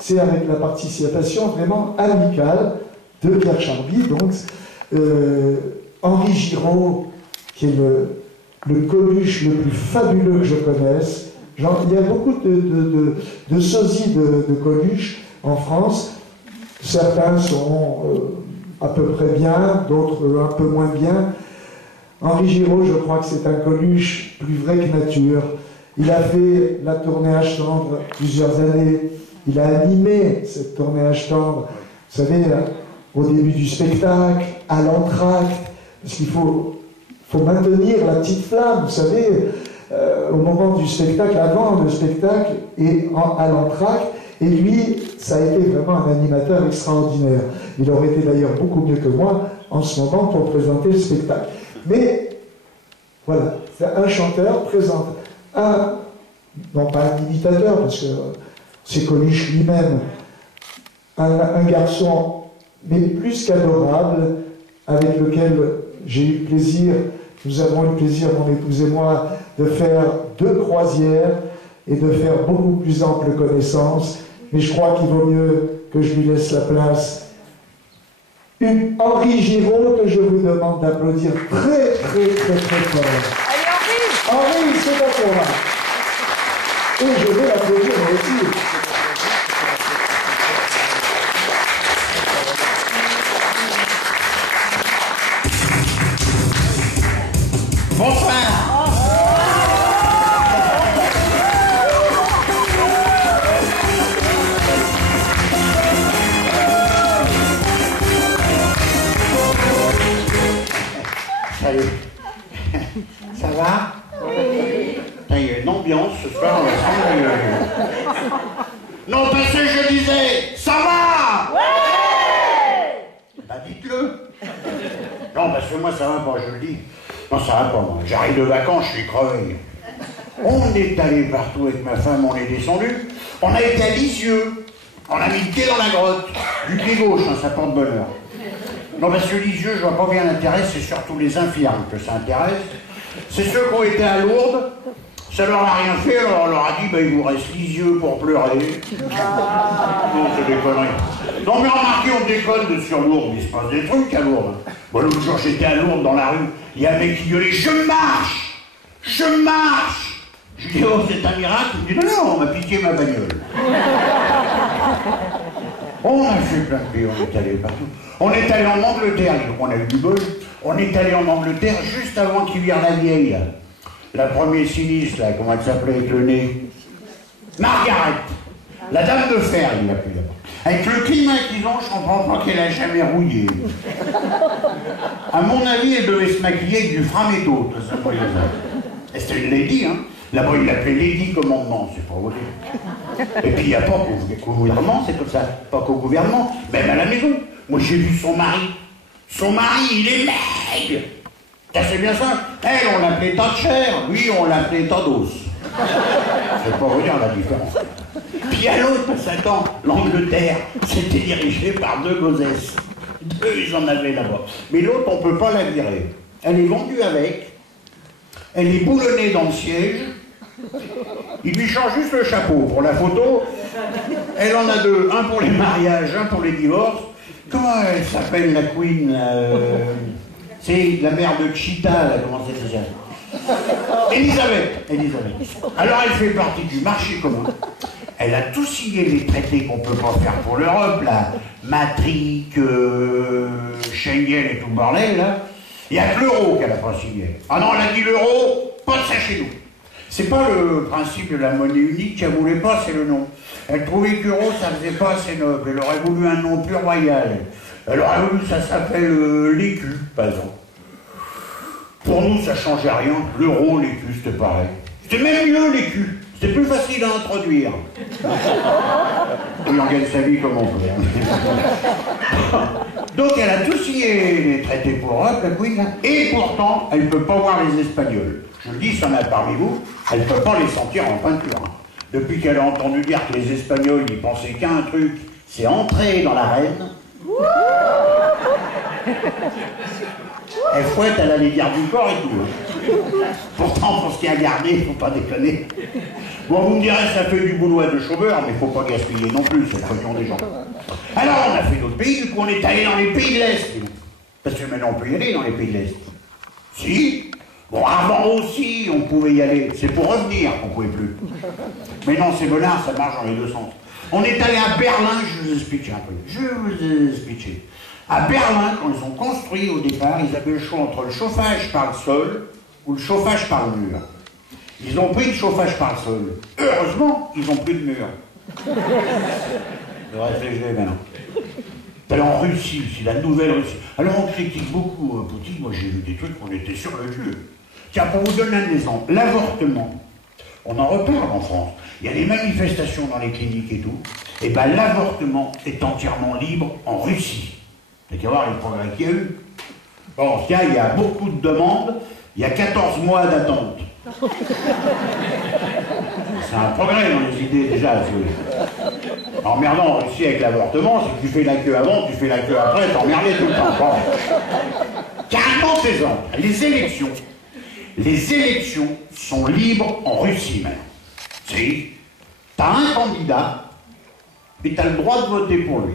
c'est avec la participation vraiment amicale de Pierre Charby, donc Henri Giraud, qui est le Coluche le plus fabuleux que je connaisse. Il y a beaucoup de sosies de Coluche en France. Certains sont à peu près bien, d'autres un peu moins bien. Henri Giraud, je crois que c'est un Coluche plus vrai que nature. Il a fait la tournée H-Tendre plusieurs années. Il a animé cette tournée H-Tendre, vous savez, au début du spectacle, à l'entracte, parce qu'il faut maintenir la petite flamme, vous savez, au moment du spectacle, avant le spectacle et à l'entracte. Et lui, ça a été vraiment un animateur extraordinaire. Il aurait été d'ailleurs beaucoup mieux que moi en ce moment pour présenter le spectacle. Mais voilà, un chanteur présente non pas un imitateur, parce que c'est Coluche lui-même, un garçon, mais plus qu'adorable, avec lequel j'ai eu le plaisir, nous avons eu le plaisir, mon épouse et moi, de faire 2 croisières et de faire beaucoup plus ample connaissance. Mais je crois qu'il vaut mieux que je lui laisse la place. Henri Giraud, que je vous demande d'applaudir très fort. Allez, Henri, c'est à toi. Et je vais l'applaudir moi aussi. Bonsoir. Salut. Ça va? Il y a une ambiance ce soir, on va se faire. Non, parce que je disais, ça va? Ouais! Bah dites-le. Non, parce que moi ça va pas, je le dis. Non, ça va pas, moi. J'arrive de vacances, je suis crevé. On est allé partout avec ma femme, on est descendu. On a été à Lisieux. On a mis le pied dans la grotte. Du pied gauche, hein, ça porte bonheur. Non, parce que Lisieux, je vois pas bien l'intérêt, c'est surtout les infirmes que ça intéresse. C'est ceux qui ont été à Lourdes, ça leur a rien fait, alors on leur a dit, bah, il vous reste Lisieux pour pleurer. Non, c'est des conneries. Non, mais remarquez, on déconne sur Lourdes, il se passe des trucs à Lourdes. Bon, l'autre jour, j'étais à Lourdes dans la rue, il y a un mec qui gueulait, je marche! Je marche! Je lui dis, oh, c'est un miracle. Il me dit, non, on m'a piqué ma bagnole. On a fait plein de pays, on est allé partout. On est allé en Angleterre, on a eu du bol. On est allé en Angleterre juste avant qu'il vienne la vieille, là. La première sinistre, là, comment elle s'appelait avec le nez? Margaret. La dame de fer, il l'appelait là-bas. Avec le climat qu'ils ont, je comprends pas qu'elle a jamais rouillé. À mon avis, elle devait se maquiller avec du framéto, tout ça. Et c'était une lady, hein. Là-bas, il l'appelait Lady Commandement, c'est pas vrai. Et puis, il n'y a pas qu'au gouvernement, c'est comme ça. Pas qu'au gouvernement, même à la maison. Moi, j'ai vu son mari. Son mari, il est maigre. C'est bien ça. Elle, on l'appelait Thatcher. Lui, on l'appelait Tados. C'est pas vous dire la différence. Puis à l'autre, 5 ans, l'Angleterre, c'était dirigé par 2 gossesses. 2, ils en avaient là-bas. Mais l'autre, on peut pas la virer. Elle est vendue avec. Elle est boulonnée dans le siège. Il lui change juste le chapeau. Pour la photo, elle en a 2. Un pour les mariages, un pour les divorces. Comment elle s'appelle, la queen? C'est la mère de Cheetah, là, comment c'est ça? Elisabeth. Alors elle fait partie du marché commun. Elle a tout signé les traités qu'on peut pas faire pour l'Europe, là. Matric, Schengen et tout le bordel, là. Il n'y a que l'euro qu'elle a pas signé. Ah non, elle a dit l'euro, pas de ça chez nous. C'est pas le principe de la monnaie unique qu'elle voulait pas, c'est le nom. Elle trouvait qu'euro, ça faisait pas assez noble. Elle aurait voulu un nom plus royal. Elle aurait voulu que ça s'appelle l'écu, par exemple. Pour nous, ça changeait rien. L'euro, l'écu, c'était pareil. C'était même mieux, l'écu. C'était plus facile à introduire. On gagne sa vie comme on peut. Donc elle a tout signé les traités pour l'Europe, la Queen, et pourtant, elle ne peut pas voir les Espagnols. Je le dis, s'il y en a parmi vous, elle ne peut pas les sentir en peinture. Depuis qu'elle a entendu dire que les Espagnols, ils pensaient qu'à un truc, c'est entrer dans l'arène. Elle fouette, elle a les gardes du corps et tout. Pourtant, pour ce qui a gardé, il ne faut pas déconner. Bon, vous me direz, ça fait du boulot de chômeur, mais il ne faut pas gaspiller non plus, c'est le pognon des gens. Alors, on a fait d'autres pays, du coup, on est allé dans les pays de l'Est. Parce que maintenant, on peut y aller dans les pays de l'Est. Si. Bon, avant aussi, on pouvait y aller. C'est pour revenir qu'on ne pouvait plus. Mais non, c'est bonheur, ça marche dans les deux sens. On est allé à Berlin, je vous explique un peu. Je vous explique. À Berlin, quand ils ont construit au départ, ils avaient le choix entre le chauffage par le sol ou le chauffage par le mur. Ils ont pris le chauffage par le sol. Heureusement, ils n'ont plus de mur. Je réfléchis maintenant. C'est en Russie, c'est la nouvelle Russie. Alors on critique beaucoup Poutine, moi j'ai vu des trucs, on était sur le cul. Tiens, pour vous donner un exemple, l'avortement, on en reparle en France. Il y a des manifestations dans les cliniques et tout. Et bien l'avortement est entièrement libre en Russie. Vous allez voir les progrès qu'il y a eu. Bon, tiens, il y a beaucoup de demandes, il y a 14 mois d'attente. C'est un progrès dans les idées déjà. Emmerdant en Russie avec l'avortement, c'est que tu fais la queue avant, tu fais la queue après, t'emmerdais tout le temps. Bon. Carrément, ces ans, les élections sont libres en Russie maintenant. Si, t'as un candidat et t'as le droit de voter pour lui.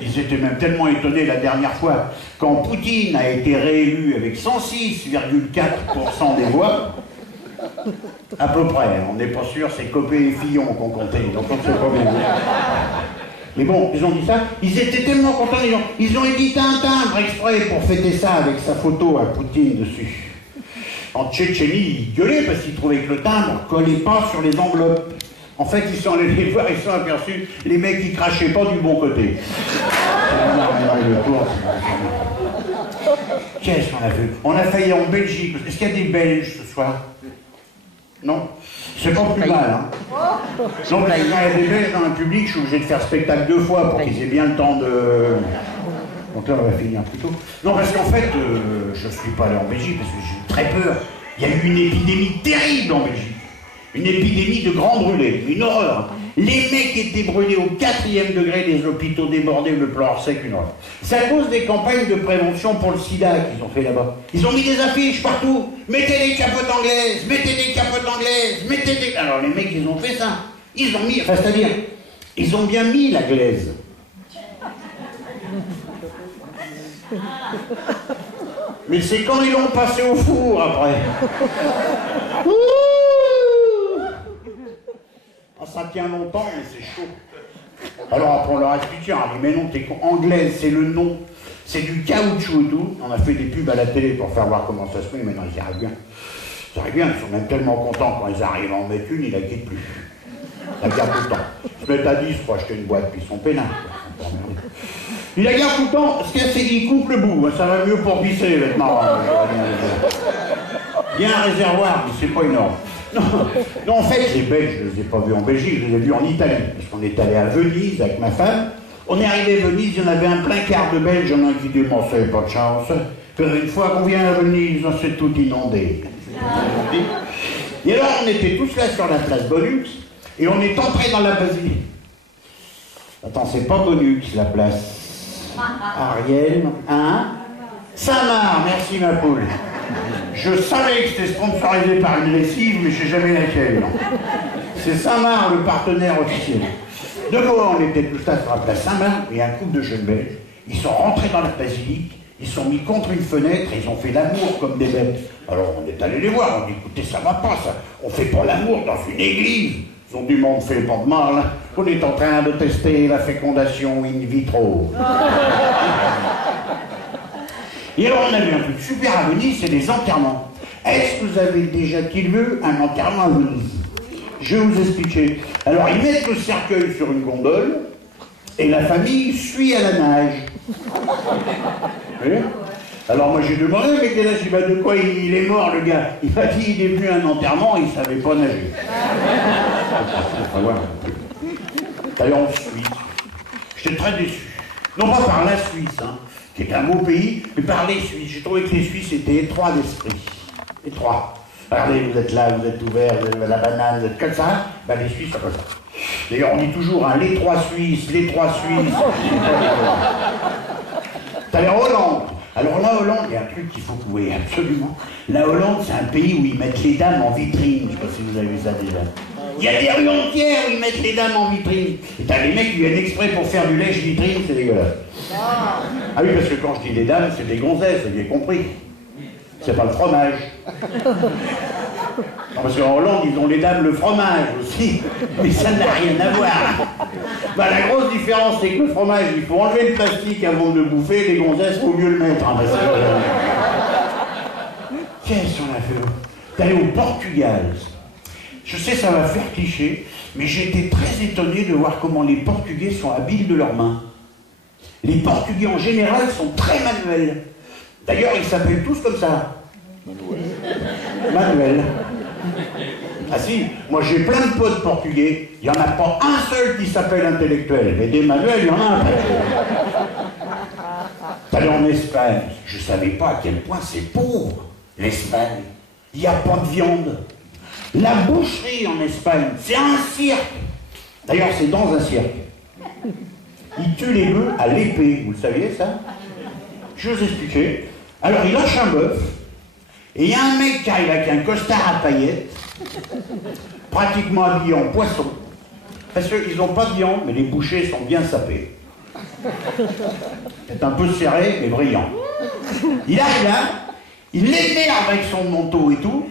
Ils étaient même tellement étonnés la dernière fois, quand Poutine a été réélu avec 106,4% des voix, à peu près, on n'est pas sûr, c'est Copé et Fillon qu'on comptait, donc on ne sait pas bien. Mais bon, ils ont dit ça, ils étaient tellement contents, ils ont édité un timbre exprès pour fêter ça avec sa photo à Poutine dessus. En Tchétchénie, ils gueulaient parce qu'ils trouvaient que le timbre ne collait pas sur les enveloppes. En fait, ils sont allés les voir, ils sont aperçus, les mecs qui crachaient pas du bon côté. Qu'est-ce qu'on a fait? On a failli en Belgique. Est-ce qu'il y a des Belges ce soir? Non? C'est pas plus mal, hein? Non, parce que quand il y a des Belges dans le public, je suis obligé de faire spectacle 2 fois pour qu'ils aient bien le temps de... Donc là, on va finir plus tôt. Non, parce qu'en fait, je ne suis pas allé en Belgique parce que j'ai eu très peur. Il y a eu une épidémie terrible en Belgique. Une épidémie de grands brûlés, une horreur. Les mecs étaient brûlés au 4e degré, les hôpitaux débordés, le plan sec, une horreur. C'est à cause des campagnes de prévention pour le sida qu'ils ont fait là-bas. Ils ont mis des affiches partout. Mettez des capotes anglaises, mettez des capotes anglaises, mettez des... Alors les mecs, ils ont fait ça. Ils ont mis, enfin c'est-à-dire, ils ont bien mis la glaise. Mais c'est quand ils l'ont passé au four après. Ça tient longtemps, mais c'est chaud. Alors après on leur a expliqué, mais non, t'es con. Anglaise, c'est le nom. C'est du caoutchouc et tout. On a fait des pubs à la télé pour faire voir comment ça se fait, maintenant ils y arrivent bien. Ils arrivent bien, ils sont même tellement contents quand ils arrivent à en mettre une, ils la quittent plus. Ils la gardent tout le temps. Ils se mettent à 10 pour acheter une boîte, puis ils sont peinards. Ils la gardent tout le temps, ce qu'il y a, c'est qu'ils coupent le bout. Ça va mieux pour pisser maintenant. Il y a un réservoir, mais c'est pas énorme. Non, en fait, les Belges, je ne les ai pas vus en Belgique, je les ai vus en Italie. Parce qu'on est allé à Venise avec ma femme. On est arrivé à Venise, il y en avait un plein quart de Belges, il y en a un qui dit, bon, ça n'avait pas de chance. Puis une fois qu'on vient à Venise, on s'est tout inondé. Et alors, on était tous là sur la place Bonux, et on est entré dans la basilique. Attends, c'est pas Bonux, la place. Ariel, hein? Saint-Marc, merci ma poule. Je savais que c'était sponsorisé par une lessive, mais je ne sais jamais laquelle. C'est Saint-Marc, le partenaire officiel. De quoi on était tous là sur la place Saint-Marc, et un couple de jeunes Belges, ils sont rentrés dans la basilique, ils sont mis contre une fenêtre, et ils ont fait l'amour comme des bêtes. Alors on est allé les voir, on dit, écoutez, ça va pas ça, on fait pas l'amour dans une église. Ils ont dit, mais on ne fait pas de mal, hein. On est en train de tester la fécondation in vitro. Et alors on a vu un truc super à Venise, c'est les enterrements. Est-ce que vous avez déjà vu un enterrement à Venise? Je vais vous expliquer. Alors ils mettent le cercueil sur une gondole et la famille suit à la nage. Vous voyez? Alors moi j'ai demandé, mais quel âge? Bah, de quoi il est mort le gars? Il m'a dit il est venu à un enterrement et il savait pas nager. D'ailleurs en Suisse, j'étais très déçu. Non pas par la Suisse, hein, qui est un beau pays, mais par les Suisses. J'ai trouvé que les Suisses étaient étroits d'esprit. Étroits. Regardez, vous êtes là, vous êtes ouverts, vous avez la banane, vous êtes comme ça. Ben, les Suisses, c'est comme ça. D'ailleurs, on dit toujours, hein, les trois Suisses, les trois Suisses. T'as les Hollande. Alors la Hollande, il y a un truc qu'il faut que vous voyez absolument. La Hollande, c'est un pays où ils mettent les dames en vitrine. Je sais pas si vous avez vu ça déjà. Il y a des rues entières où ils mettent les dames en vitrine. Et t'as des mecs qui viennent exprès pour faire du lèche vitrine, c'est dégueulasse. Ah oui, parce que quand je dis des dames, c'est des gonzesses, vous avez compris. C'est pas le fromage. Non, parce qu'en Hollande, ils ont les dames le fromage aussi. Mais ça n'a rien à voir. Bah, la grosse différence, c'est que le fromage, il faut enlever le plastique avant de le bouffer. Les gonzesses, faut mieux le mettre. Hein, parce que, qu'est-ce qu'on a fait? D'aller au Portugal. Je sais, ça va faire cliché, mais j'étais très étonné de voir comment les Portugais sont habiles de leurs mains. Les Portugais, en général, sont très manuels. D'ailleurs, ils s'appellent tous comme ça. Manuel. Ah si, moi j'ai plein de potes portugais, il n'y en a pas un seul qui s'appelle intellectuel, mais des manuels, il y en a un. T'allais en Espagne, je ne savais pas à quel point c'est pauvre, l'Espagne. Il n'y a pas de viande. La boucherie en Espagne, c'est un cirque. D'ailleurs, c'est dans un cirque. Ils tuent les bœufs à l'épée, vous le saviez ça? Je vais vous expliquer. Alors, il lâche un bœuf, et il y a un mec qui arrive avec un costard à paillettes, pratiquement habillé en poisson, parce qu'ils n'ont pas de viande, mais les bouchers sont bien sapés. C'est un peu serré, mais brillant. Il arrive là, il l'énerve avec son manteau et tout,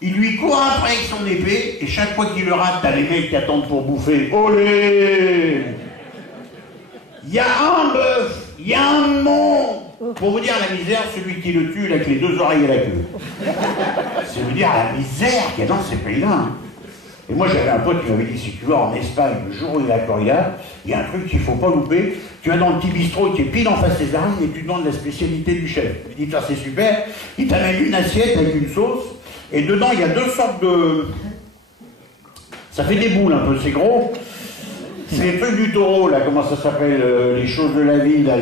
il lui court après avec son épée, et chaque fois qu'il le rate, t'as les mecs qui attendent pour bouffer. Olé! Il y a un bœuf, il y a un monde. Pour vous dire la misère, celui qui le tue, il a que les deux oreilles et la queue. C'est vous dire la misère qu'il y a dans ces pays-là. Hein. Et moi, j'avais un pote qui m'avait dit, si tu vas en Espagne, le jour où il est à Corrida, il y a un truc qu'il ne faut pas louper. Tu vas dans le petit bistrot qui est pile en face des armes et tu demandes la spécialité du chef. Il dit, ça c'est super. Il t'amène une assiette avec une sauce. Et dedans, il y a deux sortes de... Ça fait des boules un peu, c'est gros. C'est les trucs du taureau, là, comment ça s'appelle, les choses de la vie, là,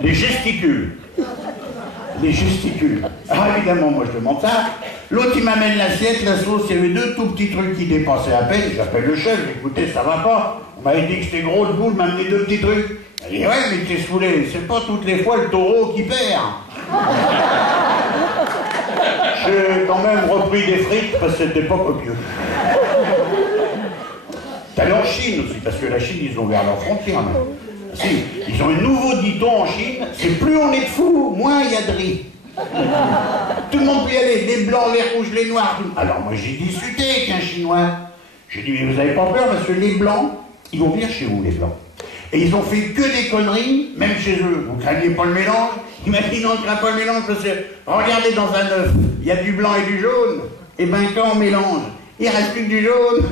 les gesticules. Les gesticules. Ah, évidemment, moi je demande ça. L'autre, il m'amène l'assiette, la sauce, il y avait deux tout petits trucs qui dépassaient à peine. J'appelle le chef, écoutez, ça va pas. On m'avait dit que c'était gros de boule, m'amener deux petits trucs. Il dit, ouais, mais t'es saoulé, c'est pas toutes les fois le taureau qui perd. J'ai quand même repris des frites parce que c'était pas copieux. T'allais en Chine aussi, parce que la Chine, ils ont ouvert leurs frontières. Même. Si, ils ont un nouveau dicton en Chine, c'est plus on est de fous, moins il y a de riz. Tout le monde peut y aller, les blancs, les rouges, les noirs. Alors moi j'ai discuté avec un Chinois. J'ai dit, mais vous avez pas peur parce que les blancs, ils vont venir chez vous, les blancs. Et ils ont fait que des conneries, même chez eux. Vous craignez pas le mélange? Il m'a dit non, je crains pas le mélange parce que, regardez dans un œuf, il y a du blanc et du jaune. Et ben quand on mélange, il reste plus que du jaune.